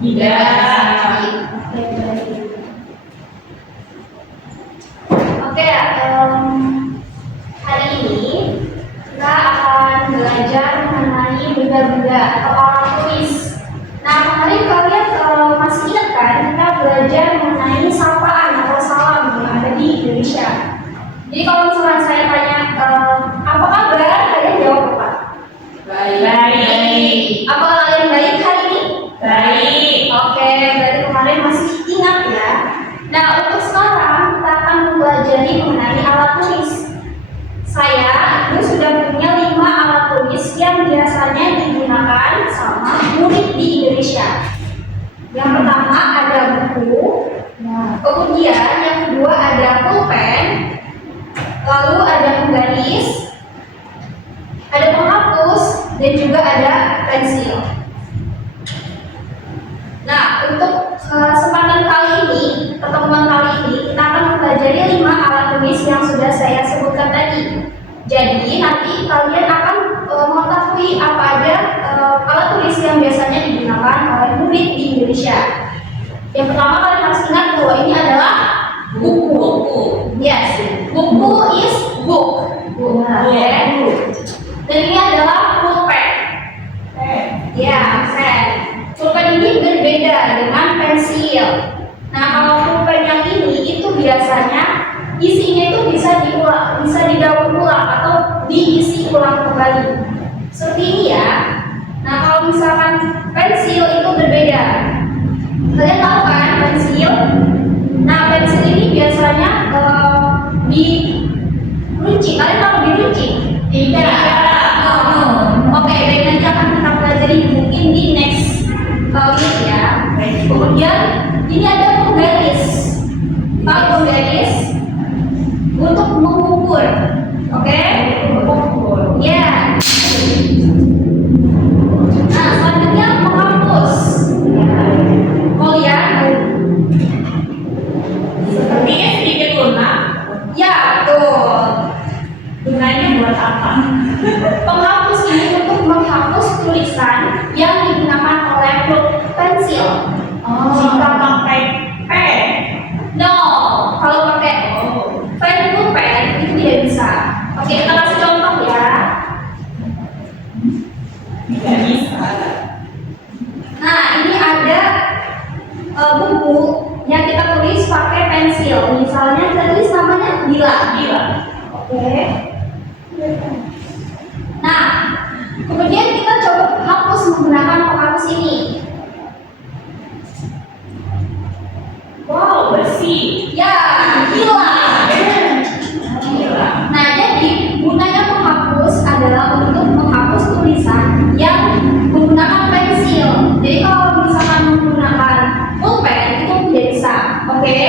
Tidak. Oke, hari ini kita akan belajar mengenai benda-benda atau alat tulis. Nah, kemarin kalian masih ingat kan kita belajar mengenai sapaan atau salam yang ada di Indonesia. Jadi kalau misalkan saya tanya apa kabar, kalian jawab apa? Baik. Apa kalian baik hari ini? Baik. Oke, berarti kemarin masih ingat ya. Nah, untuk sekarang kita akan mempelajari mengenai alat tulis. Saya itu sudah punya 5 alat tulis yang biasanya digunakan sama murid di Indonesia. Yang pertama ada buku, kemudian yang kedua ada pulpen, lalu ada penggaris, ada penghapus, dan juga ada pensil. Nah, untuk kesempatan kali ini, pertemuan kali ini, kita akan mempelajari 5 alat tulis yang sudah saya sebutkan tadi. Jadi, nanti kalian akan mengetahui apa aja alat tulis yang biasanya digunakan oleh murid di Indonesia. Yang pertama, kalian harus ingat bahwa ini adalah buku. Yes, buku is book. Okay. Dan ini adalah pulpen. Ya, pen. Pulpen ini berbeda dengan pensil. Nah, kalau pulpen yang ini itu biasanya isinya itu bisa didaur ulang atau diisi ulang kembali. Seperti ini ya. Nah, kalau misalkan pensil itu berbeda. Kalian tahu kan pensil? Nah, pensil ini biasanya diruncing. Kalian tahu diruncing? Tidak. Oke, baik, nanti akan kita pelajari mungkin di next unit ya. Kemudian ini ada penggaris. Tahu penggaris? Untuk mengukur. Oke? Mengukur. Ya. Nah, selanjutnya penghapus. Oh ya. Sepertinya sedikit lunak. Ya, betul. Gunanya buat apa? Penghapus ini untuk menghapus tulisan yang digunakan oleh pensil. Jika pakai pen. No, kalau pakai pen itu tidak bisa. Oke, kita kasih contoh ya. Tidak bisa. Nah, ini ada buku yang kita tulis pakai pensil. Misalnya kita tulis namanya Bila. Oke. Nah, kemudian kita coba hapus menggunakan penghapus ini. Wow, bersih. Ya, hilang. Nah, jadi gunanya penghapus adalah untuk menghapus tulisan yang menggunakan pensil. Jadi kalau misalkan menggunakan pulpen itu tidak bisa. Oke?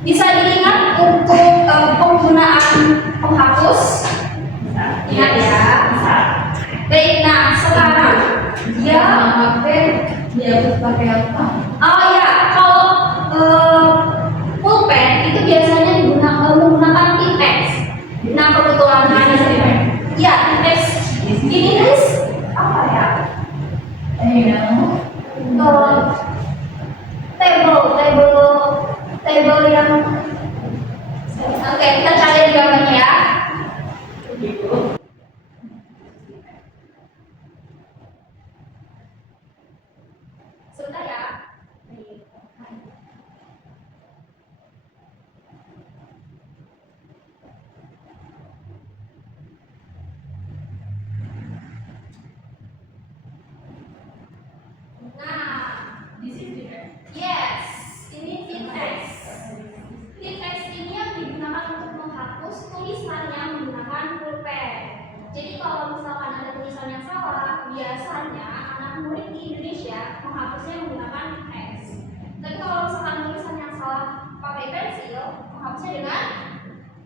Bisa diingat untuk penggunaan penghapus? Ingat ya. Bisa. Baik, nah sekarang dia pakai apa? oh ya, kalau pulpen itu biasanya menggunakan Tipex. Nah, kebetulan ya Tipex ini Inggris apa ya? Table yang oke, kita cari di gambarnya ya. Sebentar ya. Nah, Di sini kan? yes, ini Tipex. Tipex ini yang digunakan untuk menghapus tulisan yang menggunakan pulpen. Jadi kalau misalkan ada tulisan yang salah, biasanya anak murid di Indonesia menghapusnya menggunakan Tipex. Tapi kalau misalkan tulisan yang salah pakai pensil, menghapusnya dengan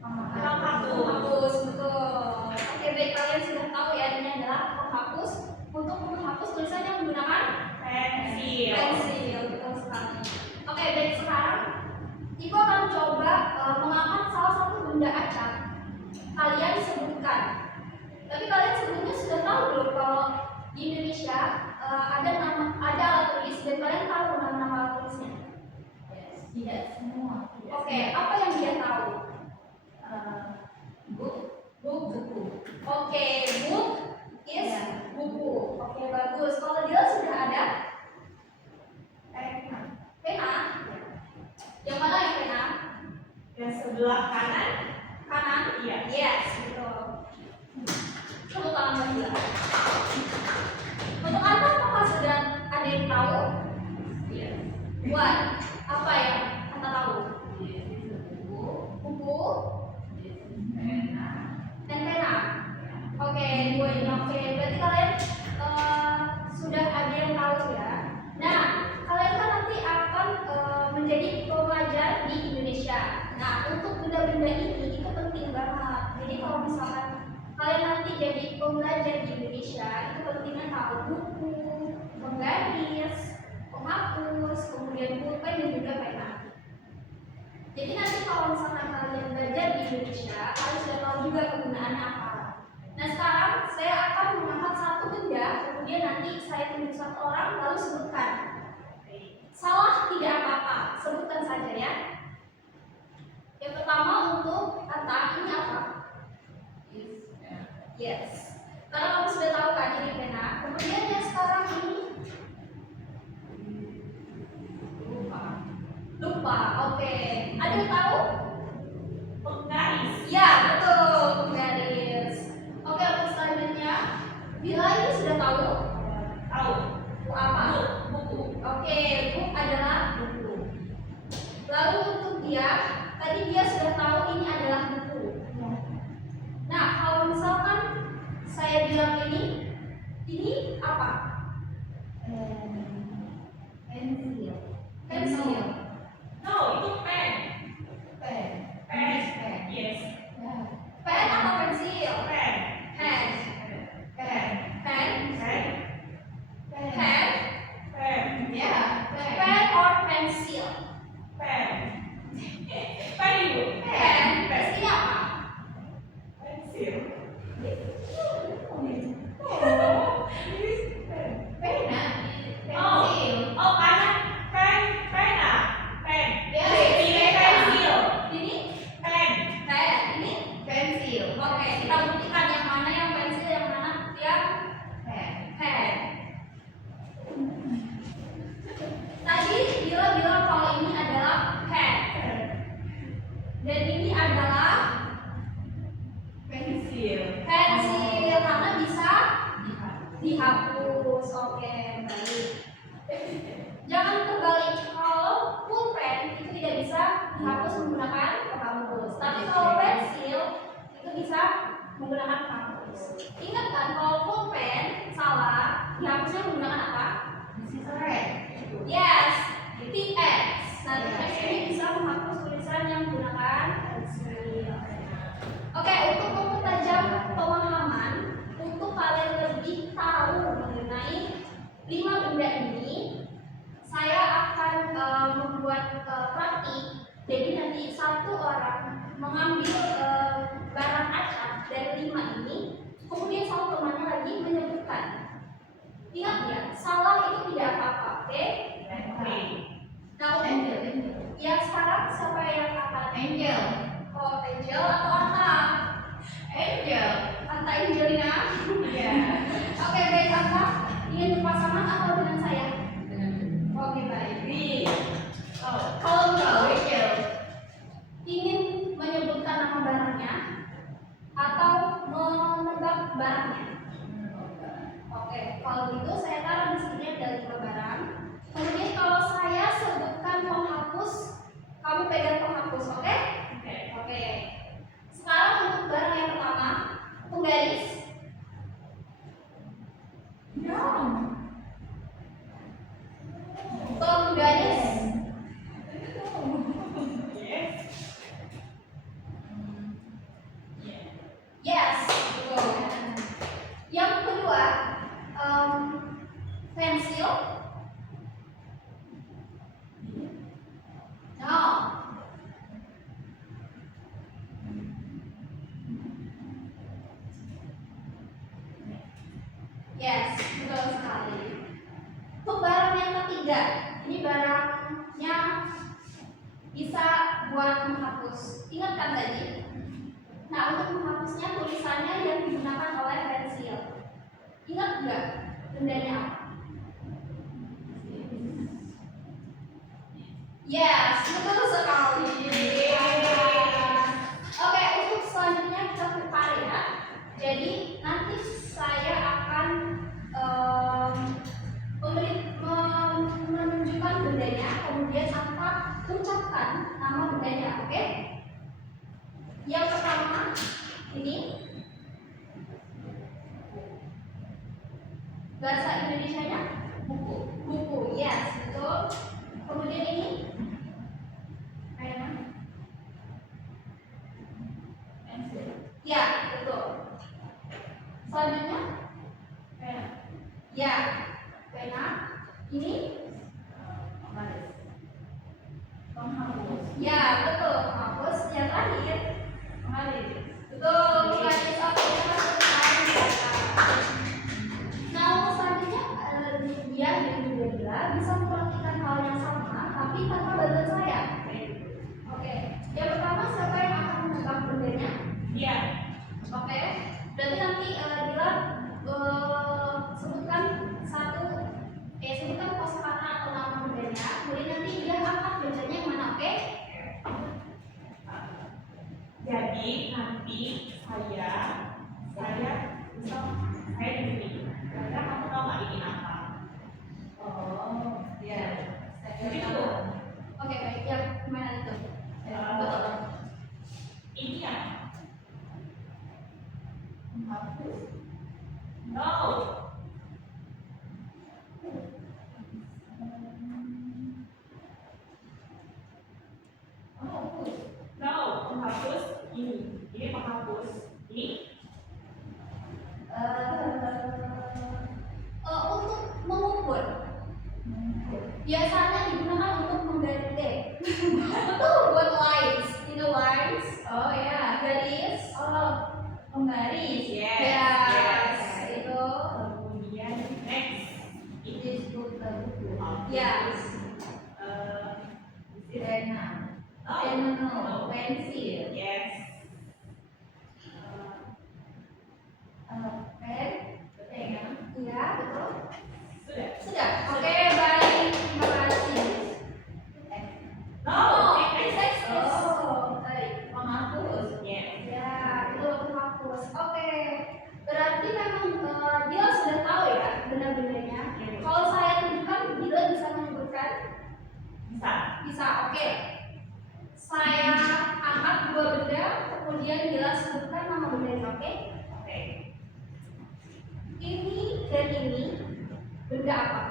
penghapus, betul. Oke, baik, kalian sudah tahu ya ini adalah penghapus untuk menghapus tulisan yang menggunakan Pensil. betul sekali. Oke, baik, sekarang Ibu akan coba mengangkat salah satu benda acak. Kalian sebutkan. Tapi kalian sebelumnya sudah tahu belum kalau di Indonesia ada alat tulis dan kalian tahu nama-nama alat tulisnya. Yes. Tidak semua. Oke, apa yang dia tahu? Book. Buku. Oke, book is Ya. buku. Oke, bagus. Kalau dia sudah ada Pena. pena. Yang mana yang pena? Yang sebelah kanan. Kanan? Iya. Yes, betul. Tepuk tangan lagi lah. Untuk Anda apakah sudah ada yang tahu? Yes. What? Apa yang Anda tahu? This is a buku. Buku This is pena. dan pena. Oke, dua ini. Oke, berarti kalian sudah ada yang tahu ya. Nah, kalian kan nanti akan menjadi pelajar di Indonesia. Nah, untuk benda-benda ini itu penting banget. Jadi kalau misalkan kalian nanti jadi pembelajar di Indonesia, itu pentingnya tahu buku, penggaris, penghapus, kemudian pulpen dan juga pena. Jadi nanti kalau misalkan kalian belajar di Indonesia, kalian sudah tahu juga penggunaannya apa. Nah sekarang saya akan mengangkat satu benda, kemudian nanti saya tunjuk satu orang lalu sebutkan. Salah tidak apa-apa, sebutkan saja ya. Yang pertama untuk Ata, ini apa? Is pena. Yes. Karena kamu sudah tahu kan ini pena. Kemudian yang sekarang ini Lupa. lupa. Oke. Ada yang tahu? Penggaris. Ya, betul, penggaris. Oke, untuk selanjutnya, bila ini sudah tahu, Tahu. buku apa? Buku. Oke, book adalah buku. Lalu untuk dia, tadi dia sudah tahu ini adalah buku. Nah, kalau misalkan saya bilang ini apa? Pensil. Pensil. No, itu pen. Pen. Pen. Pen. Yes. Pen atau pensil? Pen. Pen. Pen. Pen. Pen. Pen. Pen. Ya, pen. Pen or pensil? Pen. Pen itu. Pen. Pen. Pensil apa? Pensil. Oh, Ini pen. pena. Oh, Pensil. oh karena pen, pena, pen. Ya, Ini pensil. Ini Pen. pen. Ini Pensil. oke. Kita buktikan yang mana yang pensil, yang mana yang Pen. pen. Tadi Bila bilang kalau ini adalah pen dan ini adalah Pensil. pensil karena bisa dihapus. Oke, baik. Jangan terbalik. Kalau pulpen itu tidak bisa dihapus menggunakan penghapus. Tapi kalau pensil itu bisa menggunakan penghapus. Ingat kan kalau pulpen salah dihapusnya menggunakan apa? This is red. Yes, TX. Nah, TX ini bisa menghapus tulisan yang menggunakan pensil. Oke, untuk mempertajam pemahaman, untuk kalian lebih tahu mengenai 5 benda ini, saya akan membuat praktik. Jadi nanti satu orang mengambil barang acak dari 5 ini, kemudian satu temannya lagi menyebutkan. Ingat ya, salah itu tidak apa-apa, oke? Oke. Nah, Angel. yang sekarang siapa yang akan? Angel. Oh, Angel atau Anta? Angel. Anta Angelina? Iya. Oke, baik Anta. Ingin berpasangan atau dengan saya? Dengan Oke, baik. Ini. Oh. Kalau Oh, engkau Angel. ingin menyebutkan nama barangnya atau menebak barangnya? Oke, kalau gitu saya taruh di sini ada 5 barang. Kemudian kalau saya sebutkan penghapus, kamu pegang penghapus, oke? Oke. Oke. Sekarang untuk barang yang pertama, penggaris. No. Penggaris. Yes. Yeah. Yes, betul. Yang kedua, pensil. No. Yes, betul sekali. Untuk barang yang ketiga, ini barangnya bisa buat menghapus. Ingat kan tadi? Nah, untuk menghapusnya tulisannya yang digunakan oleh pensil. Ingat nggak bendanya apa? Yes, betul sekali. Oke, untuk selanjutnya kita prepare ya. Jadi nanti saya akan menunjukkan bendanya, kemudian akan ucapkan nama bendanya, oke? Yang pertama ini bahasa Indonesianya buku, buku, yes, betul. Kemudian ini ya, betul. Selanjutnya pena. Ya, pena. Ini Penghapus. ya, betul. Penghapus. Yang terakhir Pengalir. betul. Penggaris. Oke, kita selesai. Nah, untuk selanjutnya dia dan juga Dila bisa melakukan hal yang sama, tapi tanpa bantuan saya. Oke. Yang pertama siapa yang akan memegang bendanya? Iya. Oke, berarti nanti Dila sebutkan sebutkan kosakata atau nama bendanya. Kemudian nanti dia angkat bendanya yang mana, oke? Jadi nanti saya di sini. Karena kamu tahu nggak ini apa? Oh, ya. Jadi itu. Oke, baik. Yang mana itu? Betul. Ini ya. Menghapus. No. Menghapus. No, penghapus ini. Ini penghapus. Ini Untuk mengukur biasanya digunakan untuk menggaris. Betul, buat lines. You know lines? Oh ya, garis. Oh, penggaris. Yes, Yes. yes. Itu. kemudian next. Ini Disebut buku. Yes. Pena. Pena, pensil. Yes. Pen. Pena. Iya, betul. Sudah. Sudah. Oke, baik. Terima kasih. No. Next. Oh, baik. Menghapus. Yes. Ya, itu penghapus. Oke, berarti memang dia sudah tahu ya benda-bendanya. Kalau saya tunjukkan, dia bisa menyebutkan. Bisa. Bisa, oke. Saya angkat dua benda, kemudian dia sebutkan nama bendanya, oke? Oke. Ini dan ini benda apa?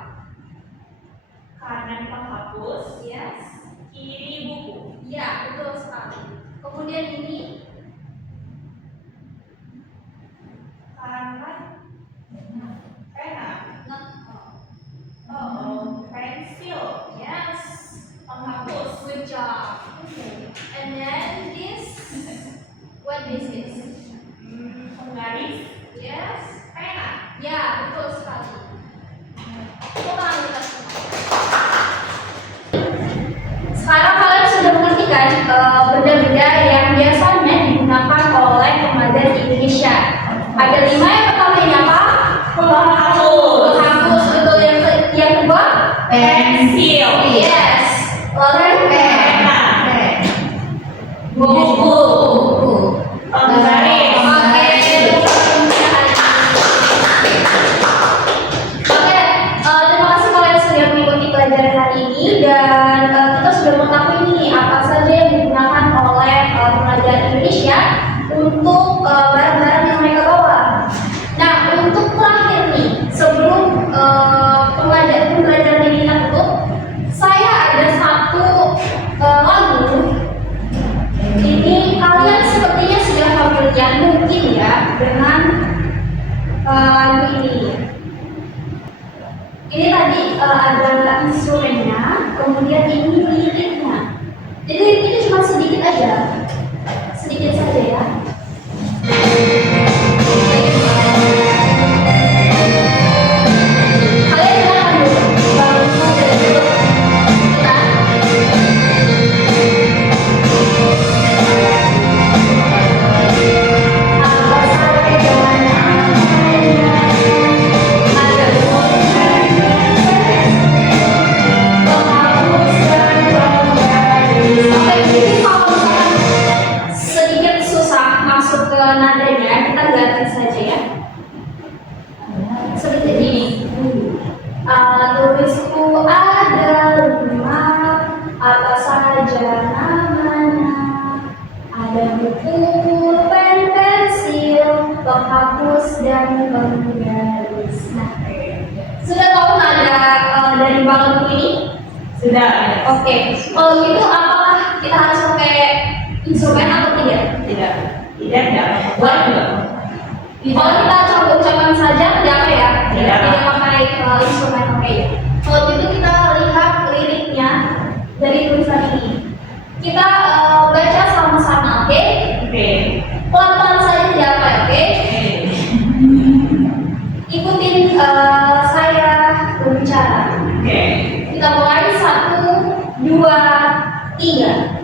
Kanan penghapus. Yes. Kiri buku. Ya, betul sekali. Kemudian ini Kanan pena. oh, Oh, pensil. yes. Penghapus. Good job. And then this, what this is? Penggaris. Yes. Pena. Ya, betul sekali. Ulang kita semua. Sekarang kalian sudah mengerti kan benda-benda yang biasanya digunakan oleh pengajar di Indonesia. Ada 5. Yang pertama ini apa? Penghapus. Penghapus. Betul. Yang kedua? Pensil. Yes. Lalu Pena. buku. Penggaris. Oke, terima kasih kalian sudah mengikuti pelajaran hari ini dan kita sudah mengetahui nih apa saja yang digunakan oleh pelajar Indonesia untuk barang-barang yang mereka bawa. Nah, untuk terakhir nih, sebelum pembelajaran ini kita tutup, saya ada satu lagu. Ini kalian sepertinya sudah familiar mungkin ya dengan lagu ini. Ini tadi ada instrumennya, kemudian ini liriknya. Jadi liriknya cuma sedikit aja, sedikit saja ya. Kalian dengarkan dulu. penggaris. Nah, sudah tahu nada dari balonku ini? Sudah. Oke. Kalau gitu apakah kita harus pakai instrumen atau tidak? Tidak. Tidak. Buat juga. Kalau kita coba ucapkan saja tidak apa ya? Tidak. Tidak pakai instrumen. Oke. Kalau gitu kita lihat liriknya dari tulisan ini. Kita baca sama-sama, oke? Oke. Pelan-pelan saja tidak apa ya, oke? Ikutin saya berbicara. Oke. Kita mulai 1, 2, 3.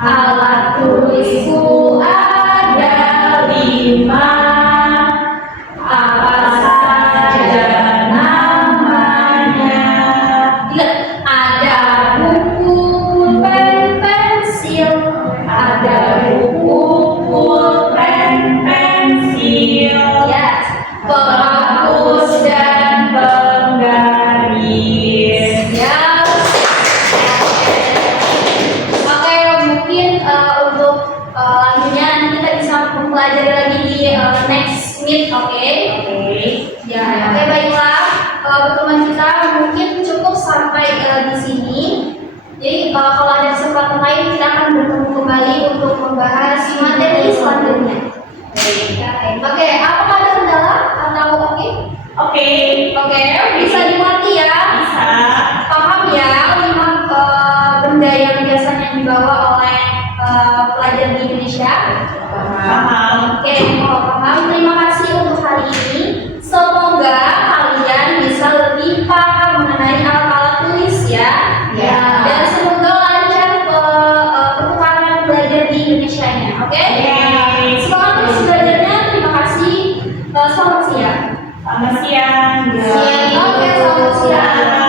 Alat tulisku ada 5. Apa saja namanya? Ingat, ada buku, pulpen, pensil. Ada buku, pulpen, pensil. Yes. Penghapus dan penggaris. Ya. Oke, mungkin untuk lanjutnya nanti kita bisa mempelajari lagi di next meet, oke? Ya, oke baiklah. Pertemuan kita mungkin cukup sampai di sini. Jadi kalau ada kesempatan lain kita akan bertemu kembali untuk membahas materi selanjutnya. Oke, apakah ada kendala atau oke? Oke. Oke, bisa dimengerti ya? Bisa. Paham ya 5 benda yang biasanya dibawa oleh pelajar di Indonesia? Paham. Oke, kalau paham, terima kasih untuk hari ini. Semoga kalian bisa lebih paham mengenai alat-alat tulis ya. Ya. Dan semoga lancar pertukaran belajar di Indonesia-nya. Oke? Yeay. Semangat terus belajarnya. Terima kasih. Selamat siang. Selamat siang. Oke, selamat siang.